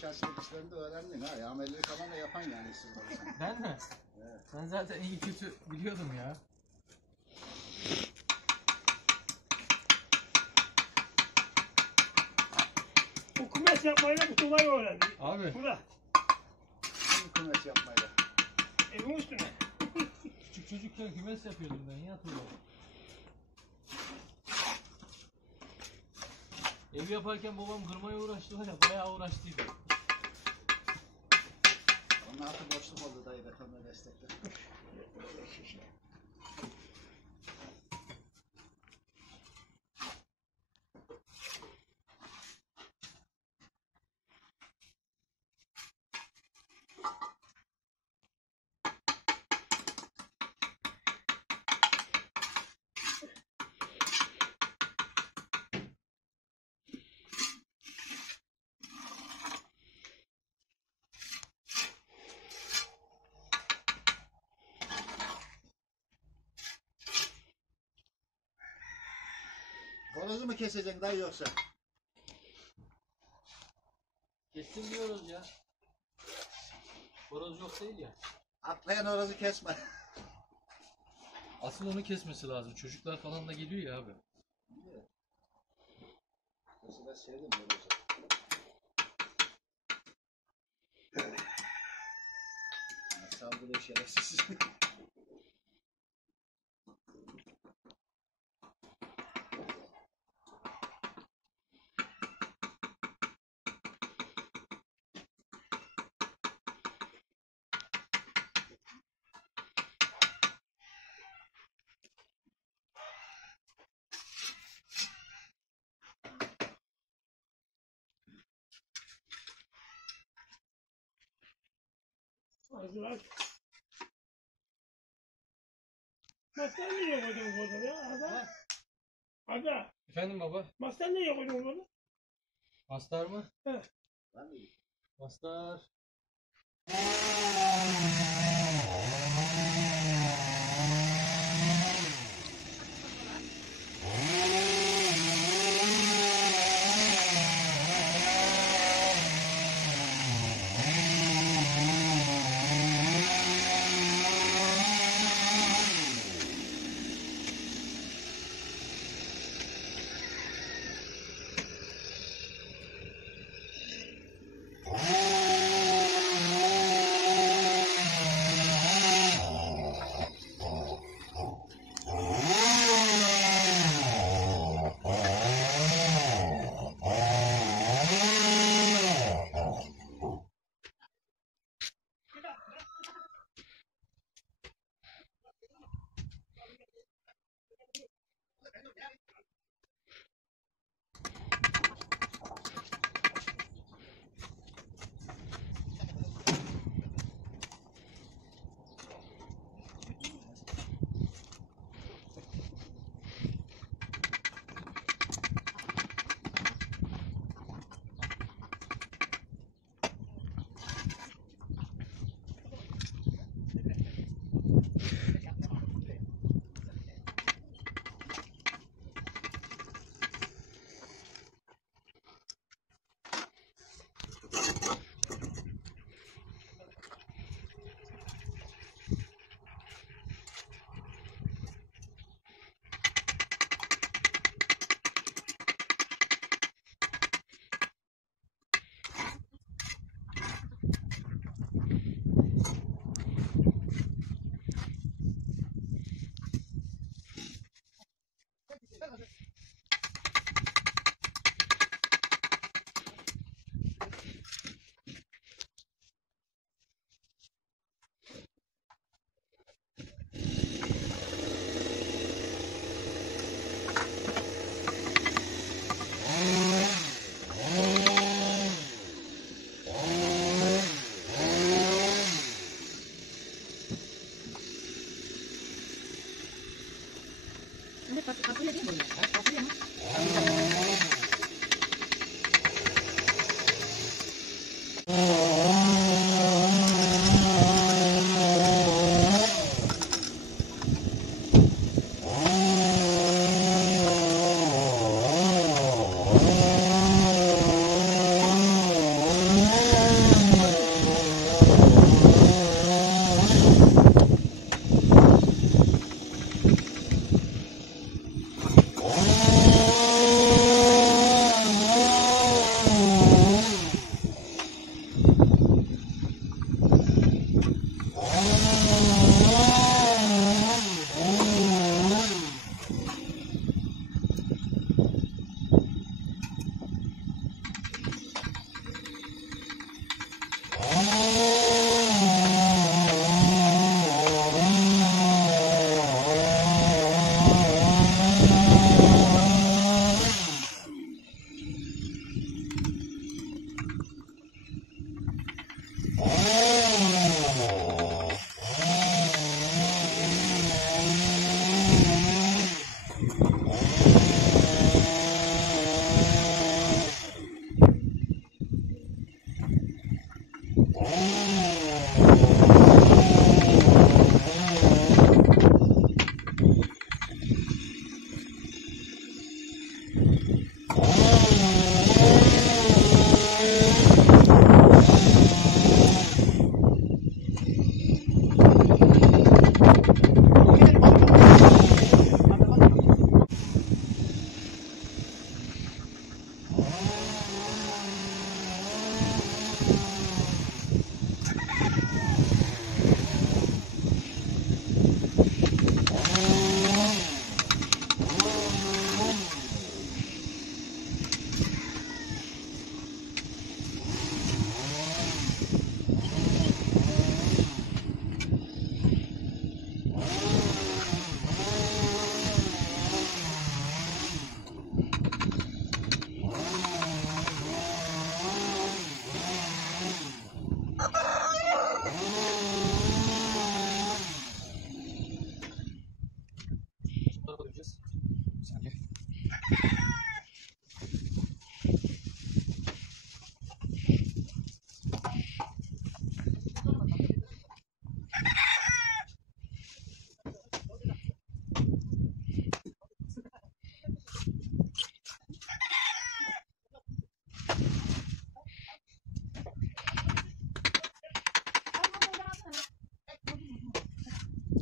İnşaatçılık işlerini de öğrendin ha. Amelleri falan da yapan yani siz olursan. Ben mi? Evet. Ben zaten iyi kötü biliyordum ya. Bu kumes yapmayla bu kolay öğrendi. Abi. Burada. Hangi kumet yapmayla? Evin üstüne. Küçük çocukken kümes yapıyordum ben ya Tuğla. Ev yaparken babam kırmaya uğraştı var ya, bayağı uğraştıydı. Onun altı boşluk oldu dayı da kamera destekle. Horozu mu keseceksin dayı yoksa? Kestim diyoruz ya. Horoz yok değil ya. Atlayan horozu kesme. Asıl onu kesmesi lazım. Çocuklar falan da geliyor ya abi. Mesela sevdim horozu. Saldırıyor şerefsiz. Hazırlar. Mastan nereye koydun burada ya? Ada. Ada. Efendim baba? Mastan nereye koydun burada? Mastar mı? He. Mastar.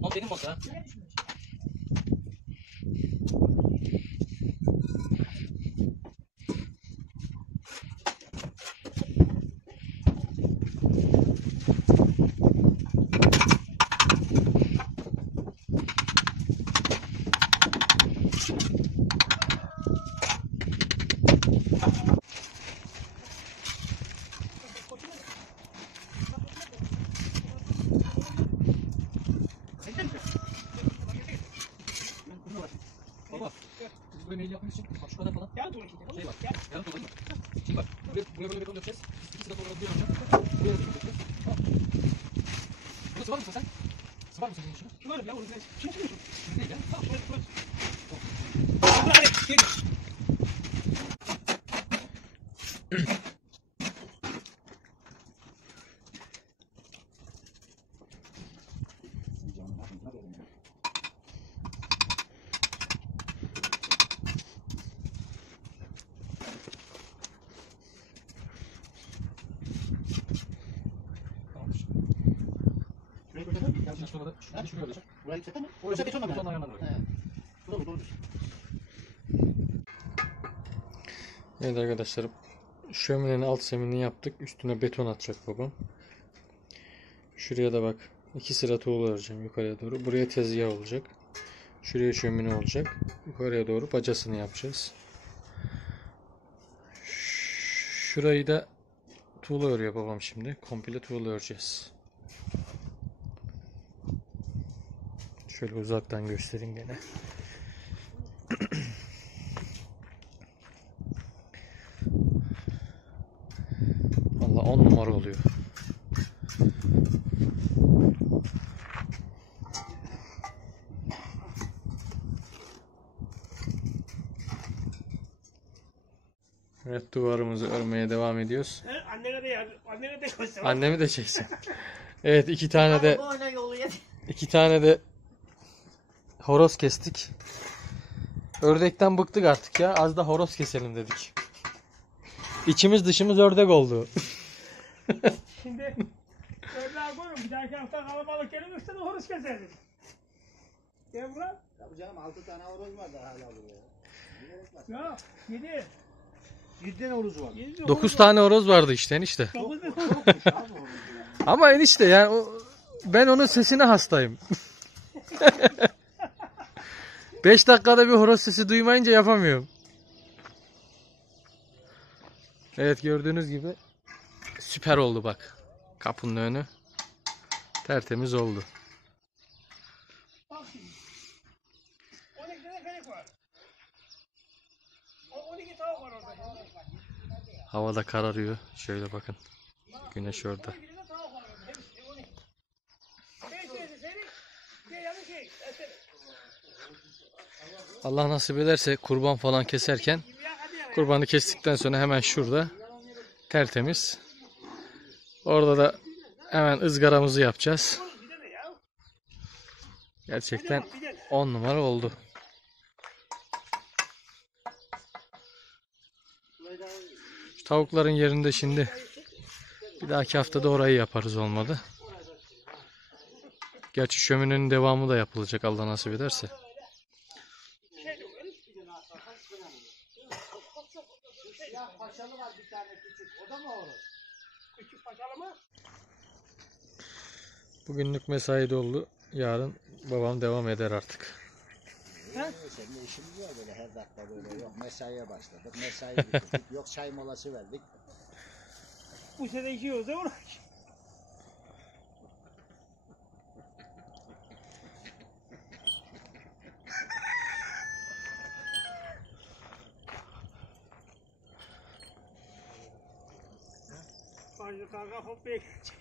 O benim olsa. Baba, biz böyle mail yapmak için bak şu kadar falan şey var. Yarım dolayı mı? Şimdi bak, buraya böyle beton dökeceğiz. İki sıra sonra bir yapacağız. Buraya da beton dökeceğiz. Tamam. Bunu sıvar mısın sen? Sıvar mısın bunun içine? Sıvarım ya, onu ben kim sıvıyorsun? Şimdi değil ya. Tamam, sıvarım. Yarısından sonra da şuraya alacak. Burayı çeker mi? Orası betonla mı? Betonla ayarlanır. Doğru. Evet arkadaşlar, şöminenin alt zeminini yaptık. Üstüne beton atacak babam. Şuraya da bak, 2 sıra tuğla öreceğim yukarıya doğru. Buraya tezgah olacak. Şuraya şömine olacak. Yukarıya doğru bacasını yapacağız. Şurayı da tuğla örüyor babam şimdi. Komple tuğla öreceğiz. Şöyle uzaktan göstereyim gene. Vallahi 10 numara oluyor. Evet, duvarımızı örmeye devam ediyoruz. Annene de yardım, annene de göster. Annemi de çeksin. Evet, iki tane de horoz kestik. Ördekten bıktık artık ya. Az da horoz keselim dedik. İçimiz dışımız ördek oldu. Şimdi örneğe koyun, bir dahaki hafta kalabalık gelirse de horoz keseriz. Gel Murat. Tabii canım 6 tane horoz var da hala buraya. Ya 7. 7 tane horoz var. 9 tane horoz vardı işte enişte. 9 Çokmuş abi horoz ya. Ama enişte yani ben onun sesine hastayım. 5 dakikada bir horoz sesi duymayınca yapamıyorum. Evet, gördüğünüz gibi süper oldu bak. Kapının önü tertemiz oldu. Bak şimdi. 12 tane felek var. 12 tavuk var orada. Havada kararıyor. Şöyle bakın. Güneş orada. 12 tane tavuk var. Allah nasip ederse kurban falan keserken, kurbanı kestikten sonra hemen şurada tertemiz. Orada da hemen ızgaramızı yapacağız. Gerçekten 10 numara oldu. Tavukların yerinde şimdi bir dahaki haftada orayı yaparız olmadı. Gerçi şöminenin devamı da yapılacak Allah nasip ederse. Paçalı var bir tane küçük. O da mı olur? Küçük paçalı mı? Bugünlük mesai doldu. Yarın babam devam eder artık. Senin işimiz var böyle her dakika böyle. Yok mesaiye başladık. Mesai bitirdik. Yok çay molası verdik. Bu sene 2 yılda uğraş. Bazı kanka hopaya gidecek.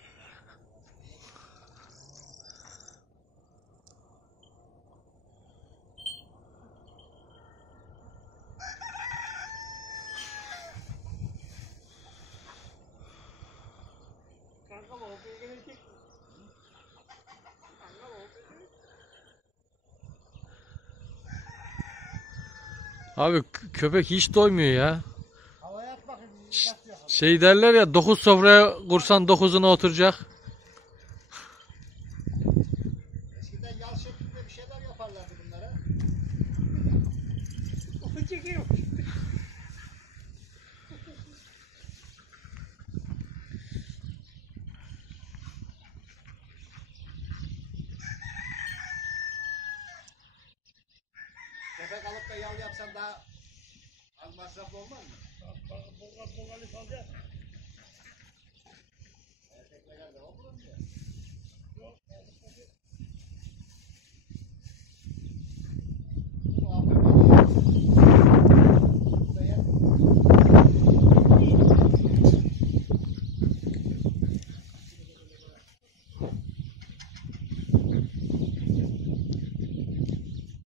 Kanka mı hopaya gelecek? Kanka mı hopaya gelecek? Abi köpek hiç doymuyor ya. Havaya at bakayım. Şey derler ya 9 sofraya kursan 9'una oturacak. Eskiden yal şeklinde bir şeyler yaparlardı bunlara. O çekiyor. Köpek alıp da yal yapsan daha az masraflı olmaz mı? Boğaz alacak.